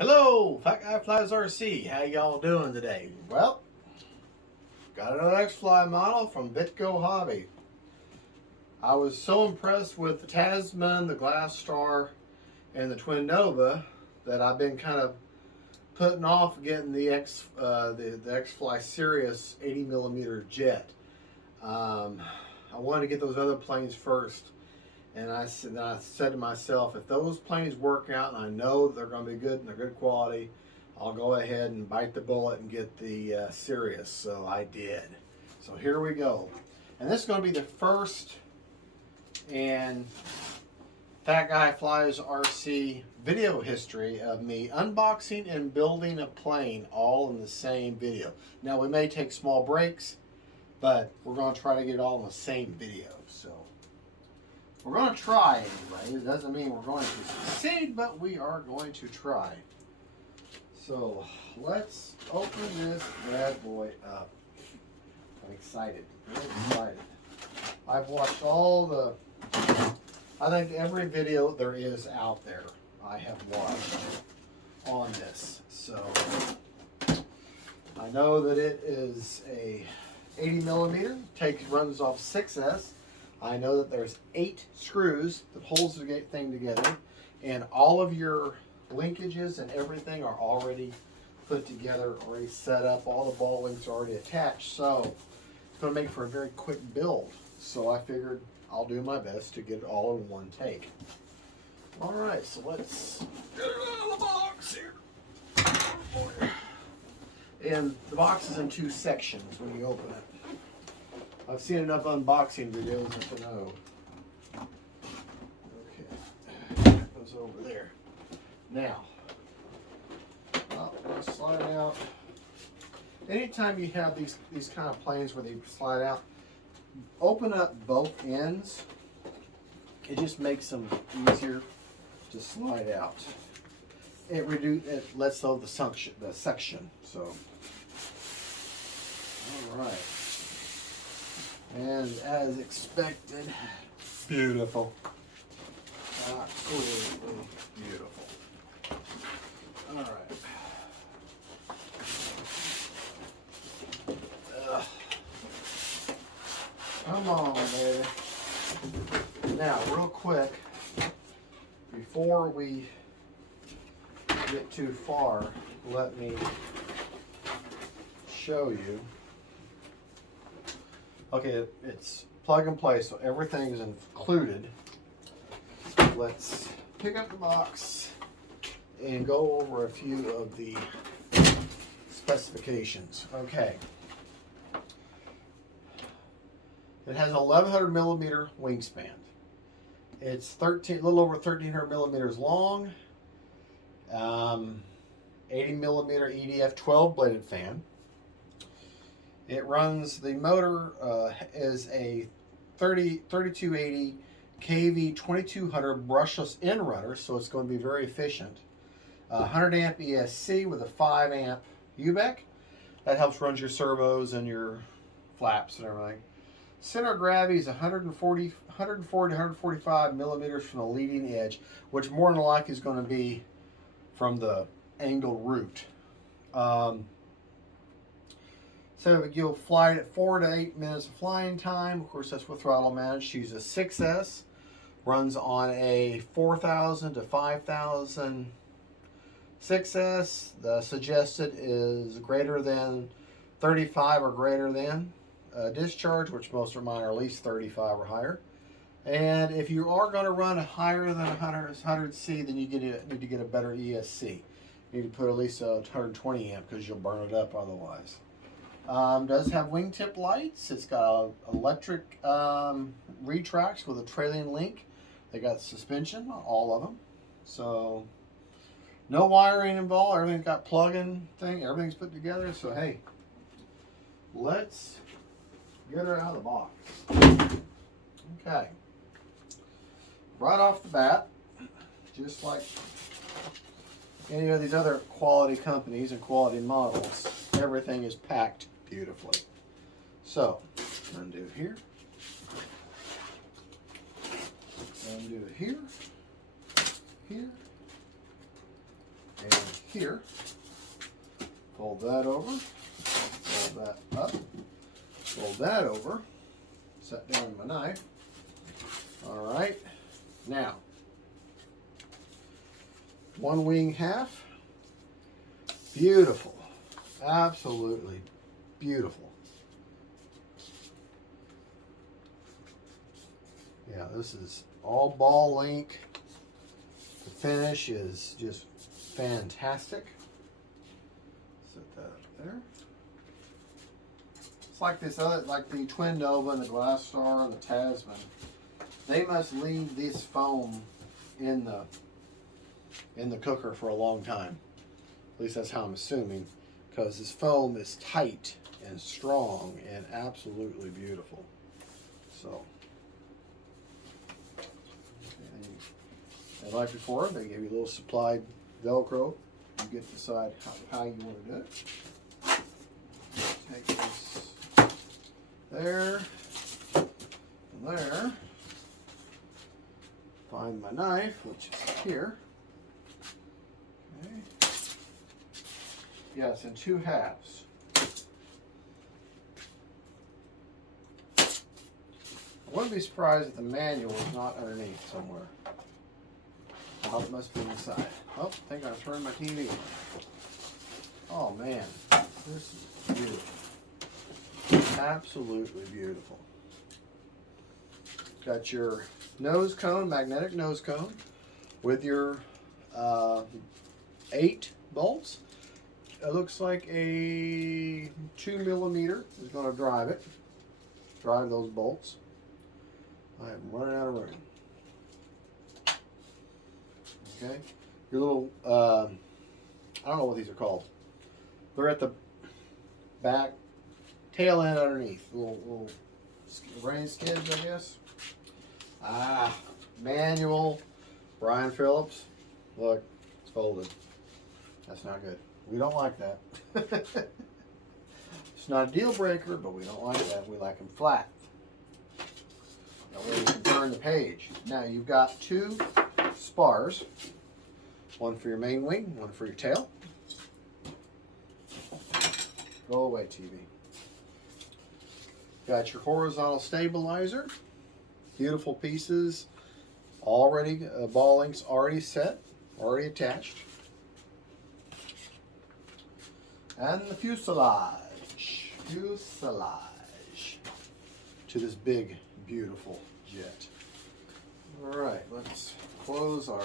Hello, Fat Guy Flies RC. How y'all doing today? Well, got another X-Fly model from BitGo Hobby. I was so impressed with the Tasman, the Glass Star, and the Twin Nova that I've been kind of putting off getting the X-Fly Sirius 80mm jet. I wanted to get those other planes first. And I said to myself, if those planes work out and I know they're going to be good and they're good quality, I'll go ahead and bite the bullet and get the Sirius. So I did. So here we go. And this is going to be the first in Fat Guy Flies RC video history of me unboxing and building a plane all in the same video. Now we may take small breaks, but we're going to try to get it all in the same video. So we're going to try anyway. It doesn't mean we're going to succeed, but we are going to try. So let's open this bad boy up. I'm excited. Really excited. I've watched I think every video there is out there I have watched on this. So I know that it is a 80mm. Runs off 6S. I know that there's 8 screws that holds the thing together, and all of your linkages and everything are already put together, already set up. All the ball links are already attached, so it's going to make for a very quick build. So I figured I'll do my best to get it all in one take. All right, so let's get it out of the box here. And the box is in 2 sections when you open it. I've seen enough unboxing videos to know. Okay, that goes over there. Now, I'll slide out. Anytime you have these kind of planes where they slide out, open up both ends. It just makes them easier to slide out. It lets go of the section. So, all right. And as expected, beautiful. Absolutely beautiful. All right. Come on, baby. Now, real quick, before we get too far, let me show you. Okay, it's plug and play, so everything is included. Let's pick up the box and go over a few of the specifications. Okay. It has an 1100mm wingspan. It's a little over 1300 millimeters long. 80mm EDF 12 bladed fan. It runs, the motor is a 3280 kV 2200 brushless end runner, so it's going to be very efficient. 100 amp ESC with a 5 amp UBEC. That helps run your servos and your flaps and everything. Center of gravity is 140 to 145 millimeters from the leading edge, which more than likely is going to be from the angled root. So you'll fly it at 4 to 8 minutes of flying time. Of course, that's with throttle managed. Use a 6S. Runs on a 4,000 to 5,000 6S. The suggested is greater than 35 or greater than discharge, which most of mine are at least 35 or higher. And if you are going to run higher than 100C, then you need to get a better ESC. You need to put at least a 120 amp because you'll burn it up otherwise. Does have wingtip lights. It's got electric retracts with a trailing link. They got suspension on all of them. So no wiring involved. Everything's got plug-in thing. Everything's put together. So hey, let's get her out of the box. Okay. Right off the bat, just like any of these other quality companies and quality models, everything is packed beautifully. So, undo here, undo here, here, and here. Fold that over, fold that up, fold that over, set down my knife. All right, now, one wing half, beautiful, absolutely beautiful. Yeah, this is all ball link. The finish is just fantastic. Set that up there. It's like this other, like the Twin Nova and the Glass Star and the Tasman. They must leave this foam in the cooker for a long time. At least that's how I'm assuming, because this foam is tight and strong and absolutely beautiful. So, and like before, they give you a little supplied Velcro. You get to decide how you want to do it. Take this there and there. Find my knife, which is here. Okay. Yeah, it's in 2 halves. I wouldn't be surprised if the manual is not underneath somewhere. Oh, it must be inside. Oh, I think I turned my TV on. Oh man, this is beautiful. Absolutely beautiful. Got your nose cone, magnetic nose cone, with your 8 bolts. It looks like a 2mm is going to drive it. Drive those bolts. I am running out of room. Okay, your little, I don't know what these are called. They're at the back, tail end underneath. Little rain skids, I guess. Ah, manual, Brian Phillips. Look, it's folded. That's not good. We don't like that. It's not a deal breaker, but we don't like that. We like them flat. That way you can turn the page. Now you've got 2 spars, one for your main wing, one for your tail. Go away, TV. Got your horizontal stabilizer, beautiful pieces, already ball links already set, already attached, and the fuselage to this big, beautiful jet. All right, let's close our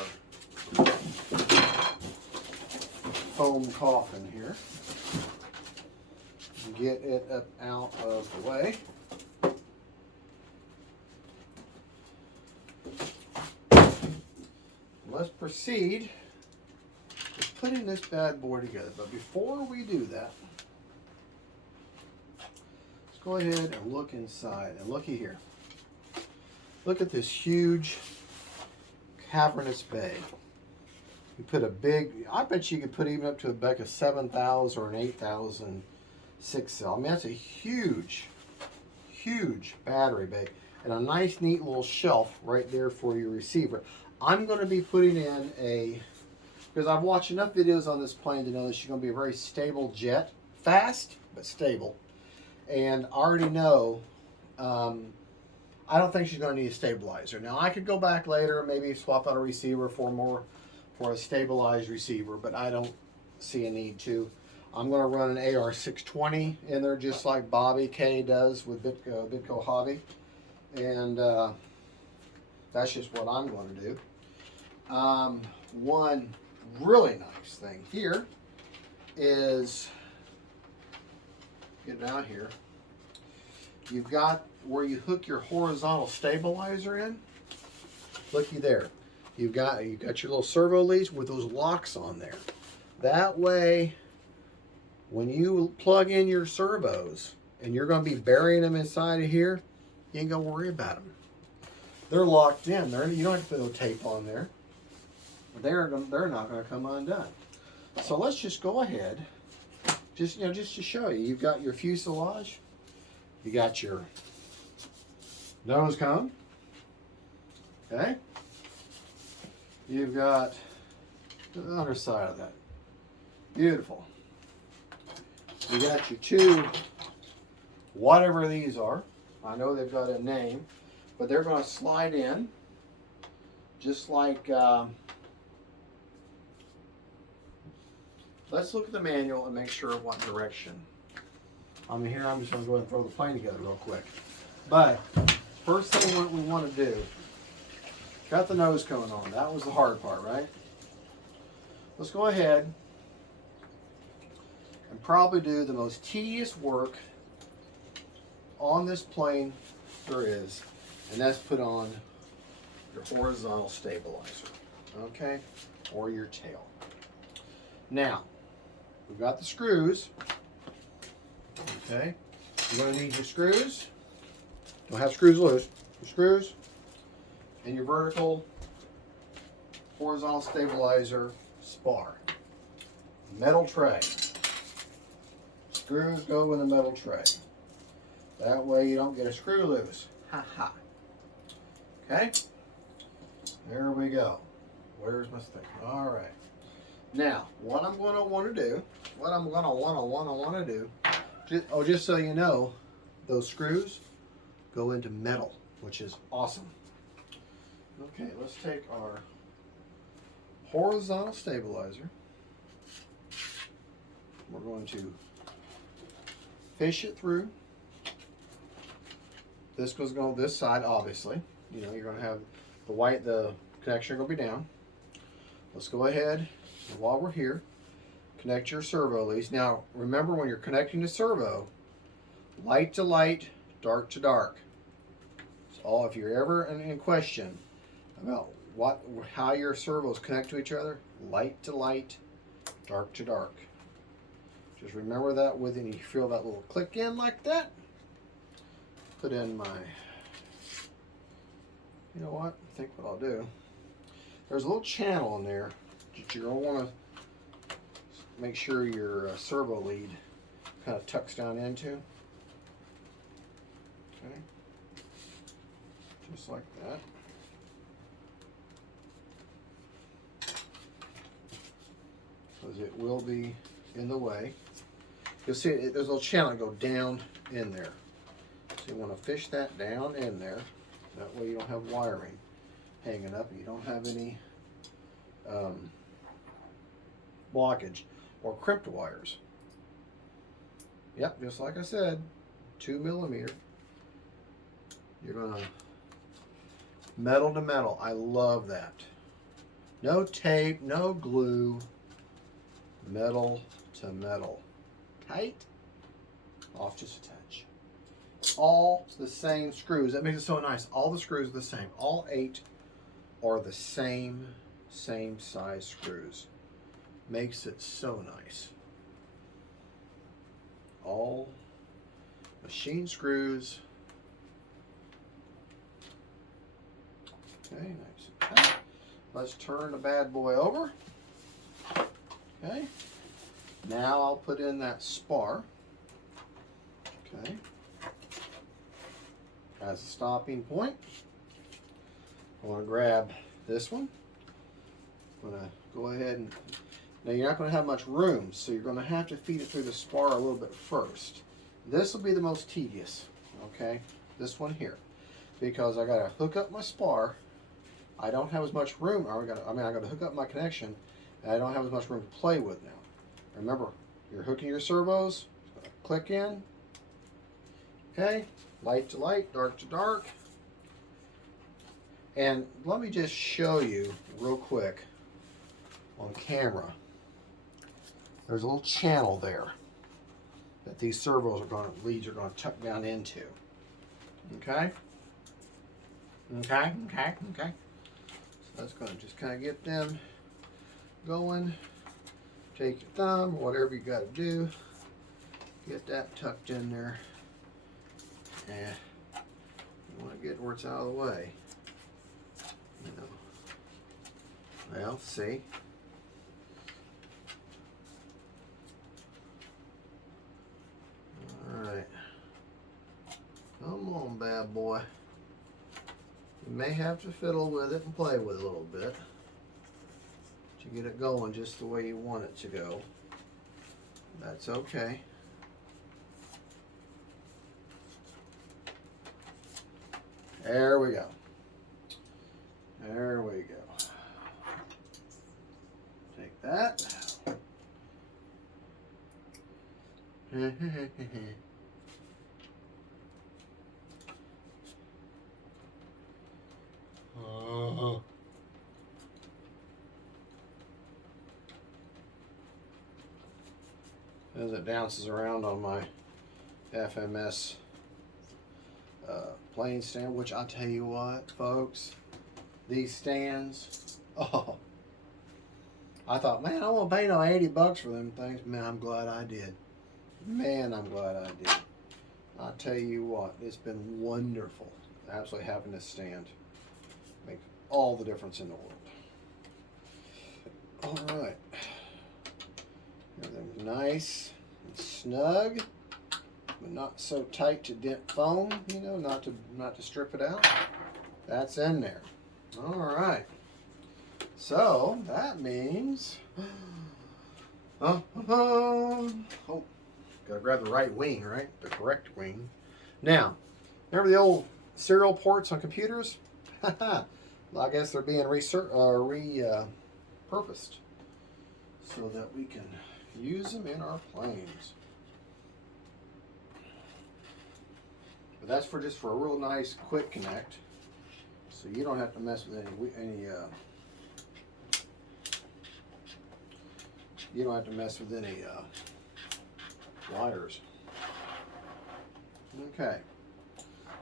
foam coffin here. Get it up out of the way. Let's proceed with putting this bad boy together. But before we do that, let's go ahead and look inside. And looky here. Look at this huge cavernous bay. You put a big, I bet you could put even up to like a 7,000 or an 8,000 6-cell. I mean, that's a huge, huge battery bay. And a nice, neat little shelf right there for your receiver. I'm going to be putting in a, because I've watched enough videos on this plane to know that she's going to be a very stable jet. Fast, but stable. And I already know, I don't think she's going to need a stabilizer. Now, I could go back later and maybe swap out a receiver for a stabilized receiver, but I don't see a need to. I'm going to run an AR620 in there just like Bobby K does with BitGo Hobby. And that's just what I'm going to do. One really nice thing here is, get it out here, you've got where you hook your horizontal stabilizer in. Looky there. You've got your little servo leads with those locks on there. That way, when you plug in your servos and you're going to be burying them inside of here, you ain't going to worry about them. They're locked in. You don't have to put no tape on there. They're not going to come undone. So let's just go ahead, just to show you. You've got your fuselage. You got your nose cone. Okay. You've got the underside of that. Beautiful. You got your two, whatever these are. I know they've got a name, but they're going to slide in just like, let's look at the manual and make sure what direction. I mean, here I'm just going to go ahead and throw the plane together real quick. But first thing what we want to do, got the nose cone on. That was the hard part, right? Let's go ahead and probably do the most tedious work on this plane there is, and that's put on your horizontal stabilizer, okay, or your tail. Now, we've got the screws, okay. You're going to need your screws. Don't have screws loose. Your screws and your vertical horizontal stabilizer spar. Metal tray. Screws go in the metal tray. That way you don't get a screw loose. Ha ha. Okay? There we go. Where's my stick? All right. Now, what I'm going to want to do, just so you know, those screws go into metal, which is awesome. Okay, let's take our horizontal stabilizer. We're going to fish it through. This goes going this side, obviously. You know, you're going to have the connection going to be down. Let's go ahead, and while we're here, connect your servo leads. Now, remember when you're connecting the servo, light to light, dark to dark. So if you're ever in question about how your servos connect to each other, light to light, dark to dark. Just remember that when you feel that little click in like that. Put in my, you know what, I think what I'll do, there's a little channel in there that you're going to want to make sure your servo lead kind of tucks down into. Okay, just like that. Because it will be in the way. You'll see there's a little channel that go down in there. So you want to fish that down in there. That way you don't have wiring hanging up. You don't have any blockage or crimped wires. Yep, just like I said, 2 millimeter. You're gonna metal to metal. I love that. No tape, no glue. Metal to metal. Tight, off just a touch. All the same screws. That makes it so nice. All the screws are the same. All 8 are the same size screws. Makes it so nice. All machine screws. Okay, nice and tight. Let's turn the bad boy over. Okay. Now I'll put in that spar. Okay. As a stopping point. I want to grab this one. I'm going to go ahead and, now you're not going to have much room, so you're going to have to feed it through the spar a little bit first. This will be the most tedious, okay? This one here. Because I got to hook up my spar. I don't have as much room. I got to hook up my connection, and I don't have as much room to play with now. Remember, you're hooking your servos. Click in. Okay, light to light, dark to dark. And let me just show you real quick on camera. There's a little channel there that these servos leads are going to tuck down into. Okay. So that's going to just kind of get them going. Take your thumb, whatever you got to do, get that tucked in there. And you want to get where it's out of the way. You know. Well, see. Alright. Come on, bad boy. You may have to fiddle with it and play with it a little bit to get it going just the way you want it to go. That's okay. There we go. There we go. Take that. As it bounces around on my FMS plane stand, which I tell you what, folks, these stands, oh, I thought, man, I won't pay no 80 bucks for them things. Man, I'm glad I did. Man, I'm glad I did. I tell you what, it's been wonderful. Absolutely having this stand makes all the difference in the world. All right. Everything's nice and snug, but not so tight to dent foam, you know, not to strip it out. That's in there. All right. So that means, oh, gotta grab the right wing, right? The correct wing. Now, remember the old serial ports on computers? Well, I guess they're being repurposed so that we can use them in our planes. But that's just for a real nice quick connect, so you don't have to mess with any you don't have to mess with any wires. Okay,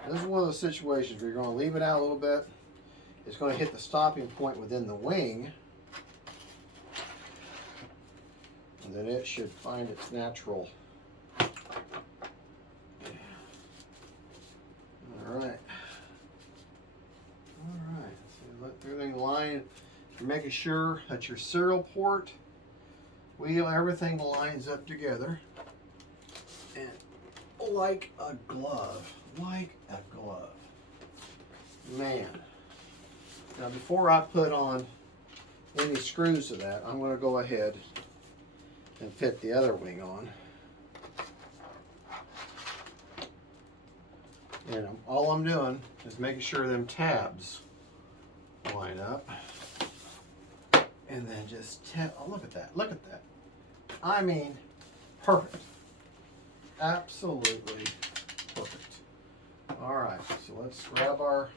this is one of those situations where you're going to leave it out a little bit. It's going to hit the stopping point within the wing, and then it should find its natural. All right. So let everything line. You're making sure that your serial port, wheel, everything lines up together, and like a glove, man. Now, before I put on any screws to that, I'm going to go ahead and fit the other wing on. And all I'm doing is making sure them tabs line up. And then just oh, look at that. Look at that. I mean, perfect. Absolutely perfect. All right, so let's grab our,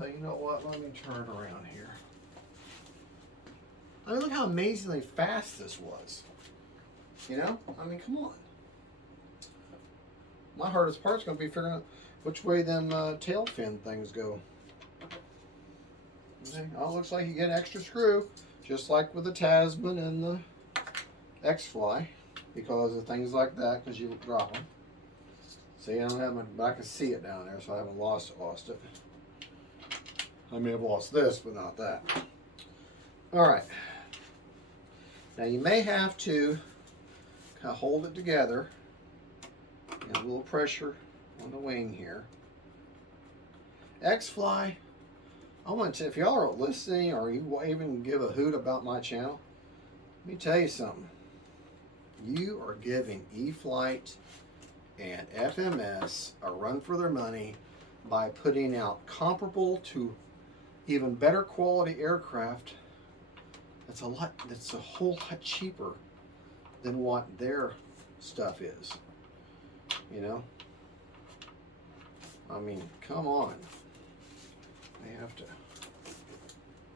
you know what, let me turn it around here. I mean, look how amazingly fast this was. You know, I mean, come on. My hardest part's going to be figuring out which way them tail fin things go. Okay. Oh, looks like you get an extra screw, just like with the Tasman and the X-Fly, because of things like that, because you drop them. See, I don't have my, but I can see it down there, so I haven't lost it. I may have lost this, but not that. All right. Now you may have to kind of hold it together. And a little pressure on the wing here. X-Fly, I want to, if y'all are listening or you even give a hoot about my channel, let me tell you something. You are giving E-Flight and FMS a run for their money by putting out comparable to even better quality aircraft that's a whole lot cheaper than what their stuff is. You know, I mean, come on. They have to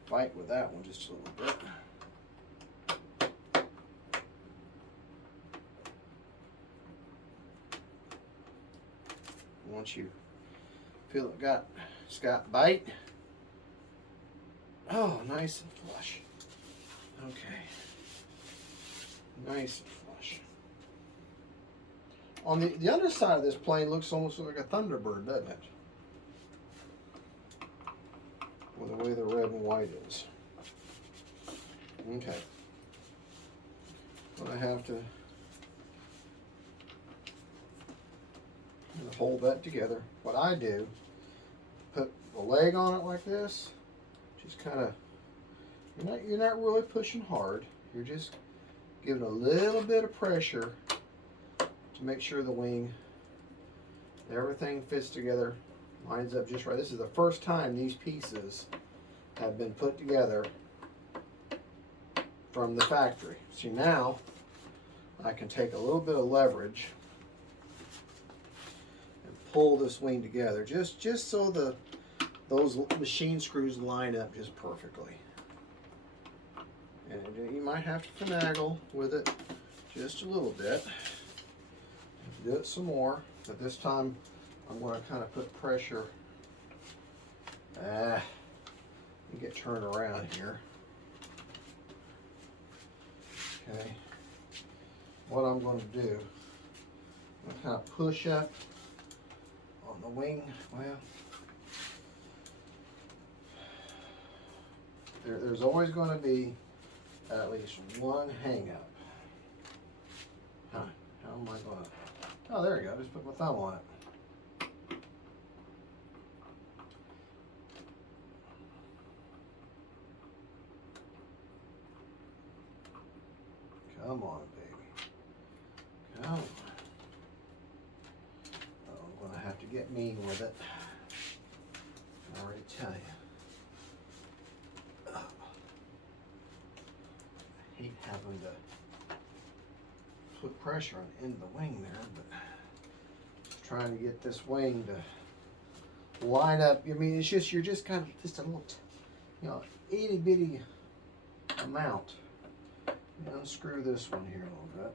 fight with that one just a little bit. Once you feel it's got bite. Oh, nice and flush. Okay. Nice and flush. On the underside of this plane looks almost like a Thunderbird, doesn't it? With the way the red and white is. Okay. But I have to hold that together. What I do, put the leg on it like this. Just kind of, you're not really pushing hard. You're just giving a little bit of pressure to make sure the wing, everything fits together, lines up just right. This is the first time these pieces have been put together from the factory. See, now I can take a little bit of leverage and pull this wing together just so those machine screws line up just perfectly. And you might have to finagle with it just a little bit. Do it some more, but this time I'm going to kind of put pressure. Let me get turned around here. Okay. What I'm going to do, I'm going to kind of push up on the wing. Well, there's always going to be at least one hang up. Huh, how am I going to? Oh, there you go. Just put my thumb on it. Come on, baby. Come on. Oh, I'm going to have to get mean with it. I already tell you. Oh. I hate having to put pressure on the end of the wing there, but just trying to get this wing to line up. I mean, it's just, you're just kind of just a little, itty bitty amount. Let me unscrew this one here a little bit.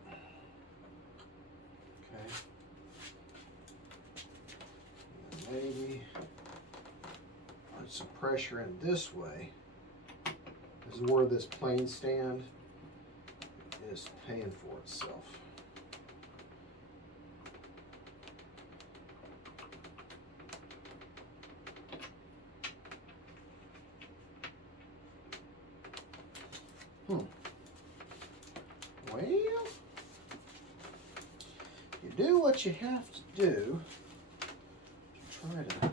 Okay. And maybe put some pressure in this way. This is where this plane stand is paying for itself. Well, you do what you have to do to try to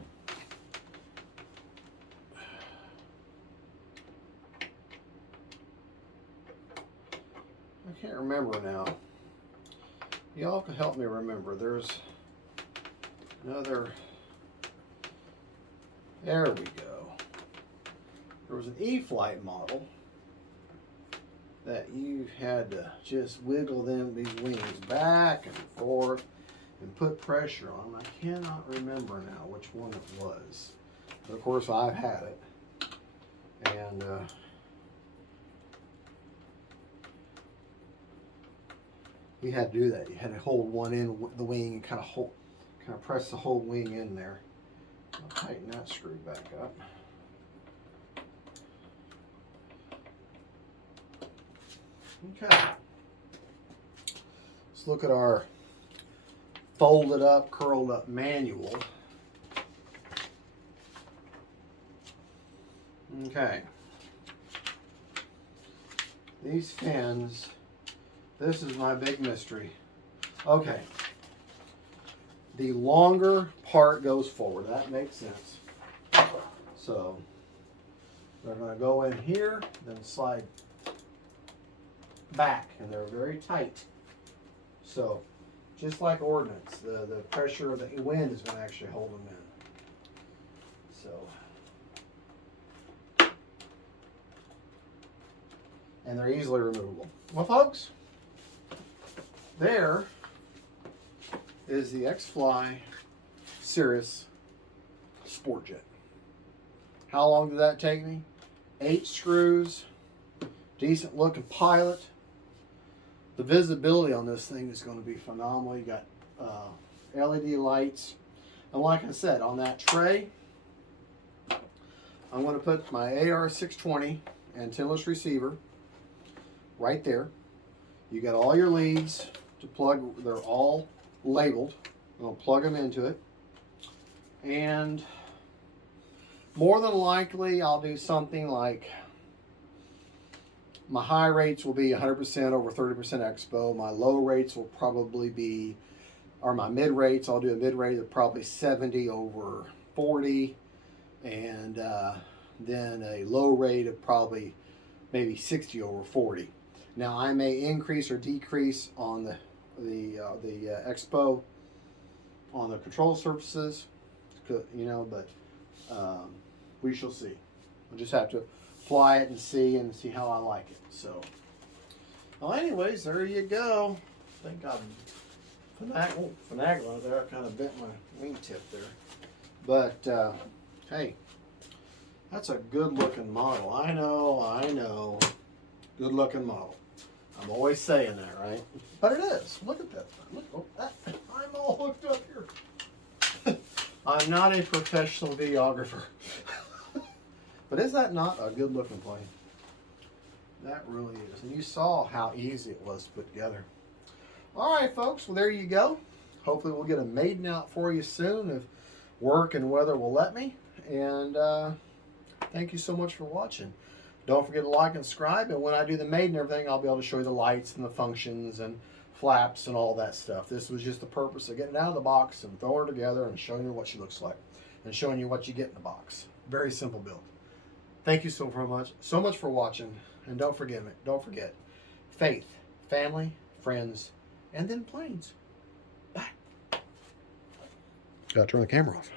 I can't remember now. Y'all can help me remember. There's another. There we go. There was an E-Flight model that you had to just wiggle these wings back and forth and put pressure on them. I cannot remember now which one it was. But of course, I've had it. And you had to do that. You had to hold one end of the wing and kind of press the whole wing in there. I'll tighten that screw back up. Okay. Let's look at our folded up, curled up manual. Okay. These fins, this is my big mystery. Okay. The longer part goes forward. That makes sense. So they're going to go in here, then slide back, and they're very tight. So just like ordnance, the pressure of the wind is going to actually hold them in. So, and they're easily removable. Well, folks, there is the X-Fly Sirius Sport Jet. How long did that take me? 8 screws, decent looking pilot. The visibility on this thing is going to be phenomenal. You got LED lights. And like I said, on that tray, I'm going to put my AR620 antenna's receiver right there. You got all your leads to plug. They're all labeled. I'm going to plug them into it. And more than likely, I'll do something like my high rates will be 100% over 30% expo. My low rates will probably be, or my mid rates, I'll do a mid rate of probably 70 over 40. And then a low rate of probably maybe 60 over 40. Now I may increase or decrease on the Expo on the control surfaces, you know, but we shall see. We'll just have to apply it and see how I like it. So, well, anyways, there you go. I think I'm finagling there. I kind of bent my wingtip there, but hey, that's a good-looking model. I know, good-looking model. I'm always saying that, right? But it is. Look at that. Look, oh, I'm all hooked up here. I'm not a professional videographer. But is that not a good-looking plane? That really is. And you saw how easy it was to put together. All right, folks. Well, there you go. Hopefully we'll get a maiden out for you soon if work and weather will let me. And thank you so much for watching. Don't forget to like and subscribe, and when I do the maiden and everything, I'll be able to show you the lights and the functions and flaps and all that stuff. This was just the purpose of getting it out of the box and throwing her together and showing you what she looks like and showing you what you get in the box. Very simple build. Thank you so much for watching, and don't forget, faith, family, friends, and then planes. Bye. Gotta turn the camera off.